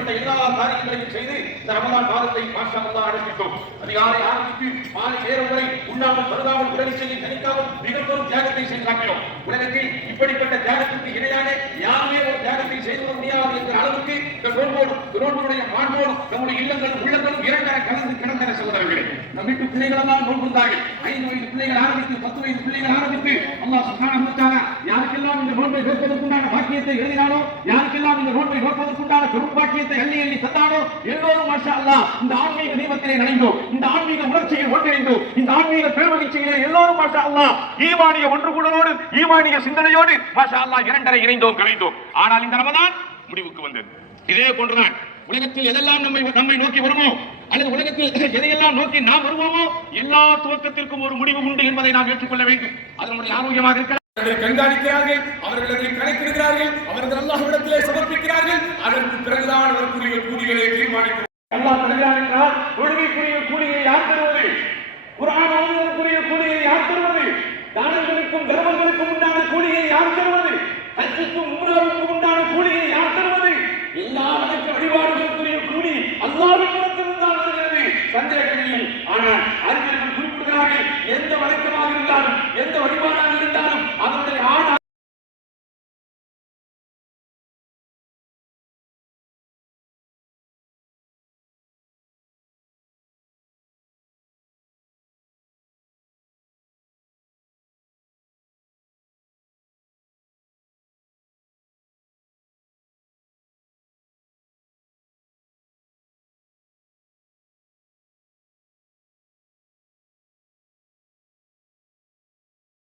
இப்படிப்பட்ட எல்லா காரியங்களையும் செய்து இந்த ரமலான் மாதத்தை மாஷா அல்லாஹ் ஆரம்பித்தோம். அதிகாலை ஆரம்பித்து மாலை நேரம் வரை உண்ணாமல் பருகாமல் உடலிசையை தணிக்காமல் மிகப்பெரும் தியாகத்தை செய்து காட்டினோம். உலகத்தில் இப்படிப்பட்ட தியாகத்திற்கு இணையான யாருமே ஒரு தியாகத்தை செய்து வர முடியாது என்ற அளவுக்கு இந்த நோன்புடைய மாண்போடு நம்முடைய இல்லங்களும் உள்ளங்களும் இரண்டர கலந்து கிடந்தன சகோதரர்களே. நம் வீட்டு பிள்ளைகள் எல்லாம் நோன்புந்தார்கள். 5 வயது பிள்ளைகள் ஆரம்பித்து 10 வயது பிள்ளைகள் ஆரம்பித்து அல்லாஹ் சுப்ஹானஹு வ தஆலா யாருக்கெல்லாம் இந்த நோன்பை நோற்பதற்குண்டான பாக்கியத்தை எழுதினானோ, யாருக்கெல்லாம் இந்த நோன்பை நோற்பதற்குண்டான பெரும் பாக்கியத்தை அள்ளி தந்தானோ எல்லோரும் மாஷா அல்லாஹ் இந்த ஆன்மீக தீபத்திலே நனைந்தோம், இந்த ஆன்மீக உணர்ச்சியில் ஒன்றிணைந்தோம், இந்த ஆன்மீக பெருமகிழ்ச்சியிலே எல்லோரும் மாஷா அல்லாஹ் ஈமானிய ஒன்று கூடலோடு ஈமானிய சிந்தனையோடு மாஷா அல்லாஹ் இரண்டரை இணைந்தோம் கலைந்தோம். ஆனால் இந்த ரமலான் முடிவுக்கு வந்தது. இதே போன்றுதான் உலகத்தில் எதெல்லாம் நம்மை நோக்கி வருமோ அல்லது உலகத்தில் எதையெல்லாம் நோக்கி நாம் வருவோமோ எல்லா துவக்கத்திற்கும் ஒரு முடிவு உண்டு என்பதை நாம் ஏற்றுக்கொள்ள வேண்டும். அது நம்முடைய ஆரோக்கியமாக இருக்கிற கண்காணிக்கிறார்கள், அவர்கள் அதை கணக்கிடுகிறார்கள், அவர்கள் அல்லாஹ்விடத்திலே சமர்ப்பிக்கிறார்கள். அதற்கு பிறகுதான் அவர்களுடைய கூலிகளை தீர்மானிக்கிறார்கள். அல்லாஹ் தருகிறார் என்றால் தொழுகைக்குரிய கூலியை யார் தருவது? குர்ஆன் ஓதுவதற்குரிய கூலியை யார் தருவது? தானங்களுக்கும் தர்மங்களுக்கும் உண்டான கூலியை யார் தருவது? ஹஜ்ஜுக்கும் உம்ராவுக்கும் உண்டான கூலியை யார் தருவது? எல்லா வணக்க வழிபாடுகளுக்குரிய கூலி அல்லாஹ்வின் புறத்திலிருந்து தான் வருகிறது, சந்தேகமில்லை. ஆனால் அறிஞர்கள் குறிப்பிடுகிறார்கள், எந்த வணக்கமாக இருந்தாலும் எந்த வழிபாடாக